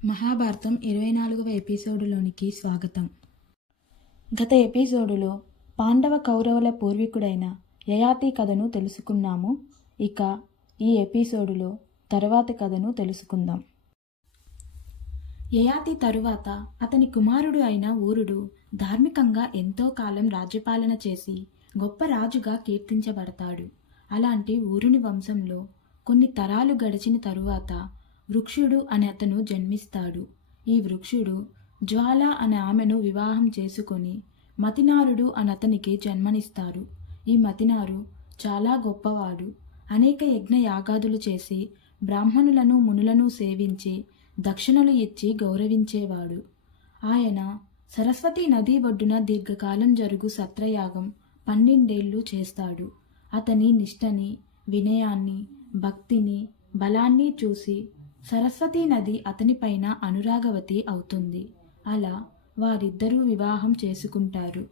మహాభారతం 24వ ఎపిసోడులోనికి స్వాగతం. గత ఎపిసోడులో పాండవ కౌరవుల పూర్వీకుడైన యయాతి కథను తెలుసుకున్నాము. ఇక ఈ ఎపిసోడులో తరువాతి కథను తెలుసుకుందాం. యయాతి తరువాత అతని కుమారుడు అయిన ఊరుడు ధార్మికంగా ఎంతో కాలం రాజ్యపాలన చేసి గొప్ప రాజుగా కీర్తించబడతాడు. అలాంటి ఊరుని వంశంలో కొన్ని తరాలు గడిచిన తరువాత వృక్షుడు అనే అతను జన్మిస్తాడు. ఈ వృక్షుడు జ్వాల అనే ఆమెను వివాహం చేసుకొని మతినారుడు అని అతనికి జన్మనిస్తారు. ఈ మతినారు చాలా గొప్పవాడు. అనేక యజ్ఞ యాగాదులు చేసి బ్రాహ్మణులను మునులను సేవించి దక్షిణలు ఇచ్చి గౌరవించేవాడు. ఆయన సరస్వతీ నదీ ఒడ్డున దీర్ఘకాలం జరుగు సత్రయాగం 12 ఏళ్ళు చేస్తాడు. అతని నిష్టని, వినయాన్ని, భక్తిని, బలాన్ని చూసి సరస్వతీ నది అతనిపైన అనురాగవతి అవుతుంది. అలా వారిద్దరూ వివాహం చేసుకుంటారు.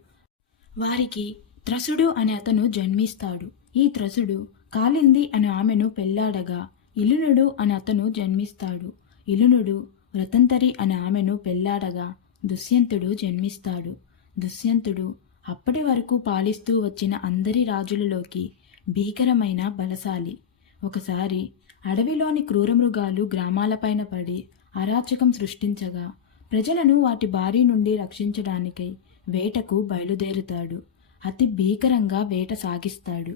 వారికి త్రసుడు అనే అతను జన్మిస్తాడు. ఈ త్రసుడు కాళింది అనే ఆమెను పెళ్లాడగా ఇలునుడు అనే అతను జన్మిస్తాడు. ఇలునుడు వ్రతంతరి అనే ఆమెను పెళ్లాడగా దుష్యంతుడు జన్మిస్తాడు. దుష్యంతుడు అప్పటి వరకు పాలిస్తూ వచ్చిన అందరి రాజులలోకి భీకరమైన బలశాలి. ఒకసారి అడవిలోని క్రూరమృగాలు గ్రామాలపైన పడి అరాచకం సృష్టించగా ప్రజలను వాటి బారి నుండి రక్షించడానికై వేటకు బయలుదేరుతాడు. అతి భీకరంగా వేట సాగిస్తాడు.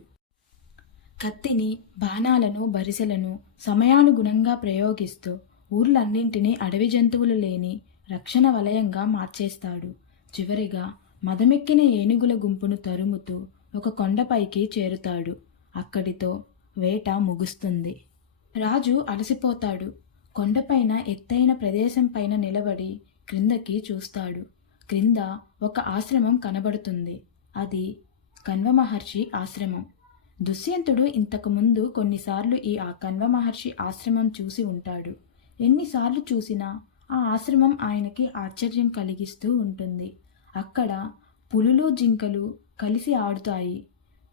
కత్తిని, బాణాలను, బరిసెలను సమయానుగుణంగా ప్రయోగిస్తూ ఊర్లన్నింటినీ అడవి జంతువులు లేని రక్షణ వలయంగా మార్చేస్తాడు. చివరిగా మదమెక్కిన ఏనుగుల గుంపును తరుముతూ ఒక కొండపైకి చేరుతాడు. అక్కడితో వేట ముగుస్తుంది. రాజు అలసిపోతాడు. కొండపైన ఎత్తైన ప్రదేశం పైన నిలబడి క్రిందకి చూస్తాడు. క్రింద ఒక ఆశ్రమం కనబడుతుంది. అది కణ్వ మహర్షి ఆశ్రమం. దుష్యంతుడు ఇంతకుముందు కొన్నిసార్లు ఈ కణ్వ మహర్షి ఆశ్రమం చూసి ఉంటాడు. ఎన్నిసార్లు చూసినా ఆ ఆశ్రమం ఆయనకి ఆశ్చర్యం కలిగిస్తూ ఉంటుంది. అక్కడ పులులు, జింకలు కలిసి ఆడుతాయి.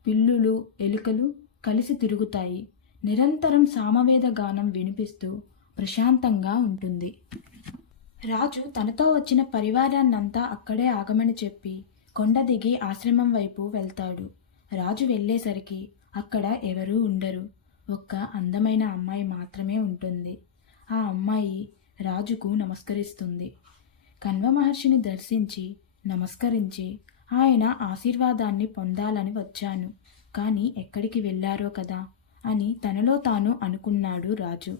పిల్లులు, ఎలుకలు కలిసి తిరుగుతాయి. నిరంతరం సామవేద గానం వినిపిస్తూ ప్రశాంతంగా ఉంటుంది. రాజు తనతో వచ్చిన పరివారాన్నంతా అక్కడే ఆగమని చెప్పి కొండ దిగి ఆశ్రమం వైపు వెళ్తాడు. రాజు వెళ్ళేసరికి అక్కడ ఎవరూ ఉండరు. ఒక్క అందమైన అమ్మాయి మాత్రమే ఉంటుంది. ఆ అమ్మాయి రాజుకు నమస్కరిస్తుంది. కణ్వ మహర్షిని దర్శించి నమస్కరించి ఆయన ఆశీర్వాదాన్ని పొందాలని వచ్చాను, కానీ ఎక్కడికి వెళ్ళారో కదా అని తనలో తాను అనుకున్నాడు రాజు.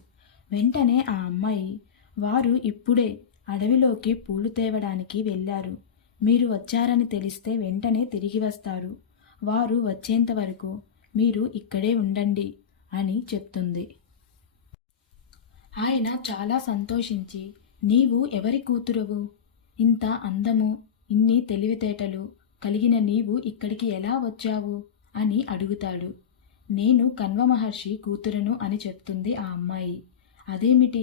వెంటనే ఆ అమ్మాయి, వారు ఇప్పుడే అడవిలోకి పూలు తేవడానికి వెళ్ళారు. మీరు వచ్చారని తెలిస్తే వెంటనే తిరిగి వస్తారు. వారు వచ్చేంత వరకు మీరు ఇక్కడే ఉండండి అని చెప్తుంది. ఆయన చాలా సంతోషించి, నీవు ఎవరి కూతురువు? ఇంత అందము, ఇన్ని తెలివితేటలు కలిగిన నీవు ఇక్కడికి ఎలా వచ్చావు అని అడుగుతాడు. నేను కణ్వ మహర్షి కూతురును అని చెప్తుంది ఆ అమ్మాయి. అదేమిటి,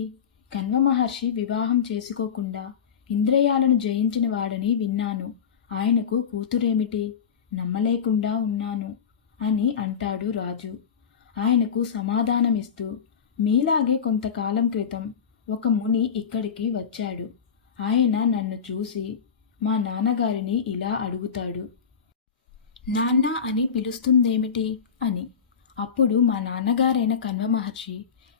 కణ్వ మహర్షి వివాహం చేసుకోకుండా ఇంద్రియాలను జయించిన వాడని విన్నాను. ఆయనకు కూతురేమిటి? నమ్మలేకుండా ఉన్నాను అని అంటాడు రాజు. ఆయనకు సమాధానమిస్తూ, మీలాగే కొంతకాలం క్రితం ఒక ముని ఇక్కడికి వచ్చాడు. ఆయన నన్ను చూసి మా నాన్నగారిని ఇలా అడుగుతాడు, నాన్న అని పిలుస్తుందేమిటి అని. అప్పుడు మా నాన్నగారైన కణ్వ మహర్షి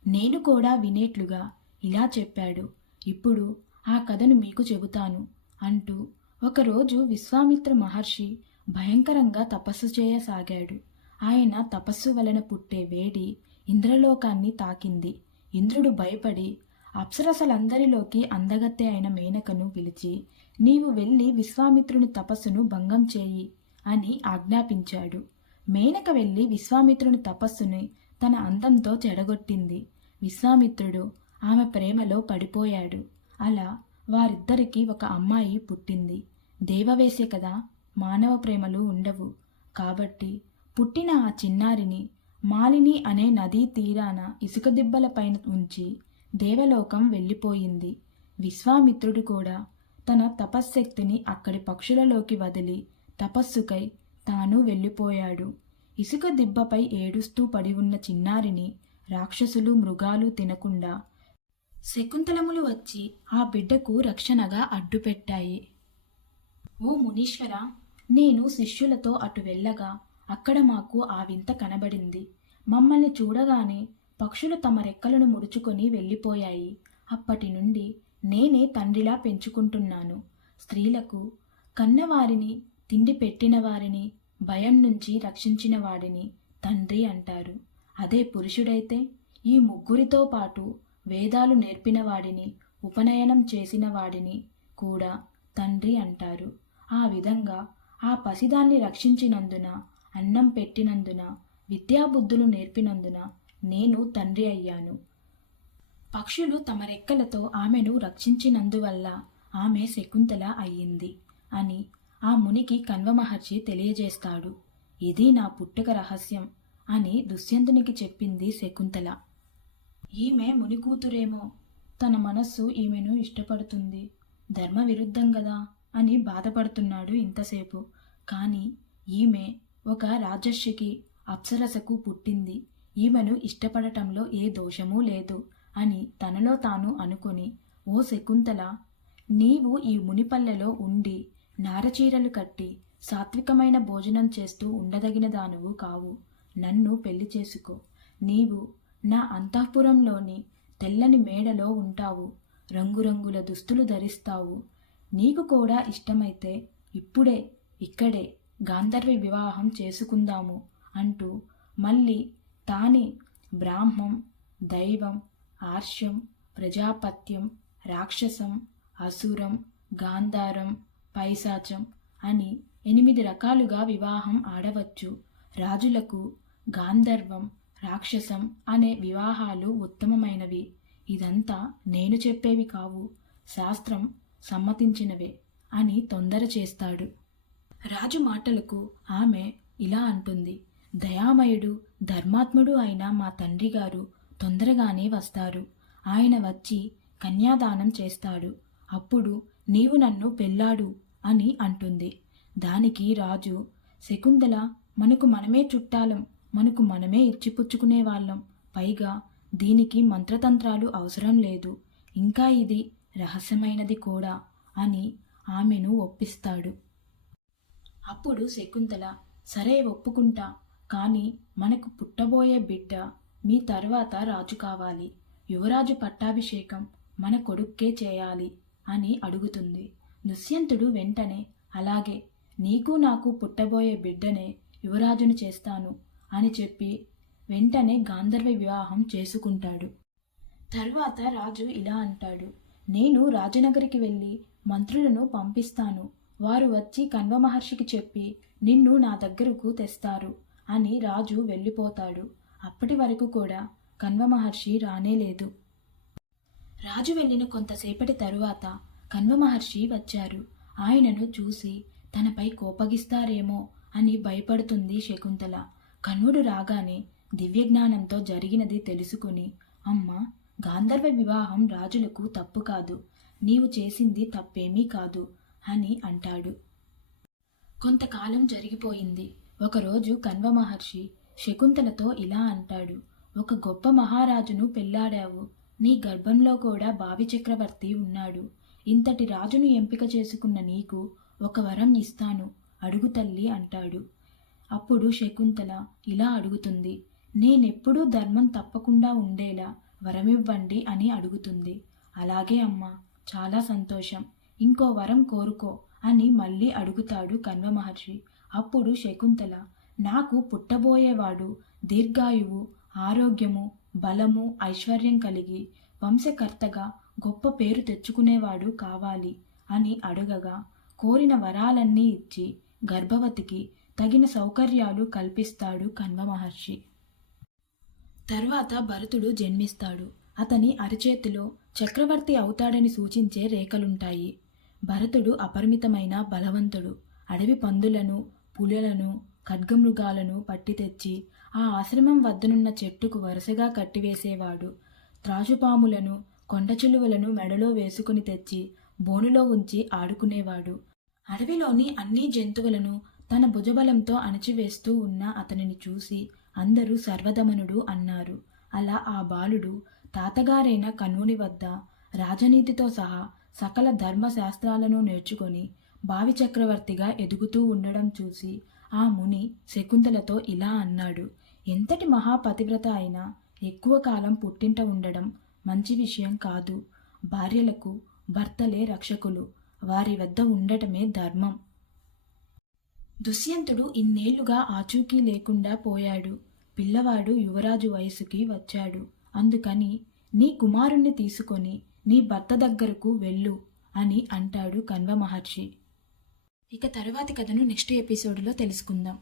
నేను కూడా వినేట్లుగా ఇలా చెప్పాడు. ఇప్పుడు ఆ కథను మీకు చెబుతాను అంటూ ఒకరోజు విశ్వామిత్ర మహర్షి భయంకరంగా తపస్సు చేయసాగాడు. ఆయన తపస్సు వలన పుట్టే వేడి ఇంద్రలోకాన్ని తాకింది. ఇంద్రుడు భయపడి అప్సరసలందరిలోకి అందగత్తె అయిన మేనకను పిలిచి, నీవు వెళ్ళి విశ్వామిత్రుని తపస్సును భంగం చేయి అని ఆజ్ఞాపించాడు. మేనక వెళ్ళి విశ్వామిత్రుని తపస్సుని తన అందంతో చెడగొట్టింది. విశ్వామిత్రుడు ఆమె ప్రేమలో పడిపోయాడు. అలా వారిద్దరికీ ఒక అమ్మాయి పుట్టింది. దేవవేశ్య కదా, మానవ ప్రేమలు ఉండవు. కాబట్టి పుట్టిన ఆ చిన్నారిని మాలిని అనే నదీ తీరాన ఇసుక దిబ్బలపైన ఉంచి దేవలోకం వెళ్ళిపోయింది. విశ్వామిత్రుడు కూడా తన తపశ్శక్తిని అక్కడి పక్షులలోకి వదిలి తపస్సుకై తాను వెళ్ళిపోయాడు. ఇసుక దిబ్బపై ఏడుస్తూ పడి ఉన్న చిన్నారిని రాక్షసులు, మృగాలు తినకుండా శకుంతలములు వచ్చి ఆ బిడ్డకు రక్షణగా అడ్డుపెట్టాయి. ఓ మునీశ్వర, నేను శిష్యులతో అటు వెళ్ళగా అక్కడ మాకు ఆ వింత కనబడింది. మమ్మల్ని చూడగానే పక్షులు తమ రెక్కలను ముడుచుకొని వెళ్ళిపోయాయి. అప్పటి నుండి నేనే తండ్రిలా పెంచుకుంటున్నాను. స్త్రీలకు కన్నవారిని, తిండి పెట్టిన వారిని, భయం నుంచి రక్షించిన వాడిని తండ్రి అంటారు. అదే పురుషుడైతే ఈ ముగ్గురితో పాటు వేదాలు నేర్పిన వాడిని, ఉపనయనం చేసిన వాడిని కూడా తండ్రి అంటారు. ఆ విధంగా ఆ పసిదాన్ని రక్షించినందున, అన్నం పెట్టినందున, విద్యాబుద్ధులు నేర్పినందున నేను తండ్రి అయ్యాను. పక్షులు తమ రెక్కలతో ఆమెను రక్షించినందువల్ల ఆమె శకుంతల అయ్యింది అని ఆ మునికి కణ్వ మహర్షి తెలియజేస్తాడు. ఇది నా పుట్టుక రహస్యం అని దుష్యంతునికి చెప్పింది శకుంతల. ఈమె ముని కూతురేమో, తన మనస్సు ఈమెను ఇష్టపడుతుంది, ధర్మ విరుద్ధం గదా అని బాధపడుతున్నాడు ఇంతసేపు. కానీ ఈమె ఒక రాజర్షికి, అప్సరసకు పుట్టింది. ఈమెను ఇష్టపడటంలో ఏ దోషమూ లేదు అని తనలో తాను అనుకొని, ఓ శకుంతల, నీవు ఈ మునిపల్లెలో ఉండి నారచీరలు కట్టి సాత్వికమైన భోజనం చేస్తూ ఉండదగిన దానువు కావు. నన్ను పెళ్లి చేసుకో. నీవు నా అంతఃపురంలోని తెల్లని మేడలో ఉంటావు, రంగురంగుల దుస్తులు ధరిస్తావు. నీకు కూడా ఇష్టమైతే ఇప్పుడే ఇక్కడే గాంధర్వ వివాహం చేసుకుందాము అంటూ మళ్ళీ తాని బ్రాహ్మం, దైవం, ఆర్షం, ప్రజాపత్యం, రాక్షసం, అసురం, గాంధారం, పైశాచం అని 8 రకాలుగా వివాహం ఆడవచ్చు. రాజులకు గాంధర్వం, రాక్షసం అనే వివాహాలు ఉత్తమమైనవి. ఇదంతా నేను చెప్పేవి కావు, శాస్త్రం సమ్మతించినవే అని తొందర చేస్తాడు. రాజు మాటలకు ఆమె ఇలా అంటుంది. దయామయుడు, ధర్మాత్ముడు అయిన మా తండ్రి గారు తొందరగానే వస్తారు. ఆయన వచ్చి కన్యాదానం చేస్తాడు. అప్పుడు నీవు నన్ను పెళ్ళాడు అని అంటుంది. దానికి రాజు, శకుంతల, మనకు మనమే చుట్టాలం, మనకు మనమే ఇచ్చిపుచ్చుకునే వాళ్ళం. పైగా దీనికి మంత్రతంత్రాలు అవసరం లేదు. ఇంకా ఇది రహస్యమైనది కూడా అని ఆమెను ఒప్పిస్తాడు. అప్పుడు శకుంతల, సరే ఒప్పుకుంటా, కానీ మనకు పుట్టబోయే బిడ్డ మీ తర్వాత రాజు కావాలి. యువరాజు పట్టాభిషేకం మన కొడుక్కే చేయాలి అని అడుగుతుంది. దుష్యంతుడు వెంటనే, అలాగే, నీకు నాకు పుట్టబోయే బిడ్డనే యువరాజును చేస్తాను అని చెప్పి వెంటనే గాంధర్వ వివాహం చేసుకుంటాడు. తర్వాత రాజు ఇలా అంటాడు, నేను రాజనగరికి వెళ్ళి మంత్రులను పంపిస్తాను. వారు వచ్చి కణ్వ మహర్షికి చెప్పి నిన్ను నా దగ్గరకు తెస్తారు అని రాజు వెళ్ళిపోతాడు. అప్పటి వరకు కూడా కణ్వ మహర్షి రానేలేదు. రాజు వెళ్ళిన కొంతసేపటి తరువాత కణ్వ మహర్షి వచ్చారు. ఆయనను చూసి తనపై కోపగిస్తారేమో అని భయపడుతుంది శకుంతల. కణ్వుడు రాగానే దివ్యజ్ఞానంతో జరిగినది తెలుసుకుని, అమ్మా, గాంధర్వ వివాహం రాజులకు తప్పు కాదు, నీవు చేసింది తప్పేమీ కాదు అని అంటాడు. కొంతకాలం జరిగిపోయింది. ఒకరోజు కణ్వ మహర్షి శకుంతలతో ఇలా అంటాడు, ఒక గొప్ప మహారాజును పెళ్లాడావు. నీ గర్భంలో కూడా భావి చక్రవర్తి ఉన్నాడు. ఇంతటి రాజును ఎంపిక చేసుకున్న నీకు ఒక వరం ఇస్తాను, అడుగు తల్లి అంటాడు. అప్పుడు శకుంతల ఇలా అడుగుతుంది, నేనెప్పుడూ ధర్మం తప్పకుండా ఉండేలా వరమివ్వండి అని అడుగుతుంది. అలాగే అమ్మా, చాలా సంతోషం, ఇంకో వరం కోరుకో అని మళ్ళీ అడుగుతాడు కణ్వ మహర్షి. అప్పుడు శకుంతల, నాకు పుట్టబోయేవాడు దీర్ఘాయువు, ఆరోగ్యము, బలము, ఐశ్వర్యం కలిగి వంశకర్తగా గొప్ప పేరు తెచ్చుకునేవాడు కావాలి అని అడగగా కోరిన వరాలన్నీ ఇచ్చి గర్భవతికి తగిన సౌకర్యాలు కల్పిస్తాడు కణ్వ మహర్షి. తర్వాత భరతుడు జన్మిస్తాడు. అతని అరచేతిలో చక్రవర్తి అవుతాడని సూచించే రేఖలుంటాయి. భరతుడు అపరిమితమైన బలవంతుడు. అడవి పందులను, పులులను, ఖడ్గమృగాలను పట్టి తెచ్చి ఆ ఆశ్రమం వద్దనున్న చెట్టుకు వరుసగా కట్టివేసేవాడు. త్రాచుపాములను, కొండచిలువలను మెడలో వేసుకుని తెచ్చి బోనులో ఉంచి ఆడుకునేవాడు. అడవిలోని అన్ని జంతువులను తన భుజబలంతో అణచివేస్తూ ఉన్న అతనిని చూసి అందరూ సర్వదమనుడు అన్నారు. అలా ఆ బాలుడు తాతగారైన కన్వుని వద్ద రాజనీతితో సహా సకల ధర్మశాస్త్రాలను నేర్చుకొని భావి చక్రవర్తిగా ఎదుగుతూ ఉండడం చూసి ఆ ముని శకుంతలతో ఇలా అన్నాడు. ఎంతటి మహాపతివ్రత అయినా ఎక్కువ కాలం పుట్టింట ఉండడం మంచి విషయం కాదు. భార్యలకు భర్తలే రక్షకులు, వారి వద్ద ఉండటమే ధర్మం. దుష్యంతుడు ఇన్నేళ్లుగా ఆచూకీ లేకుండా పోయాడు. పిల్లవాడు యువరాజు వయసుకి వచ్చాడు. అందుకని నీ కుమారుణ్ణి తీసుకొని నీ భర్త దగ్గరకు వెళ్ళు అని అంటాడు కణ్వ మహర్షి. ఇక తరువాతి కథను నెక్స్ట్ ఎపిసోడ్లో తెలుసుకుందాం.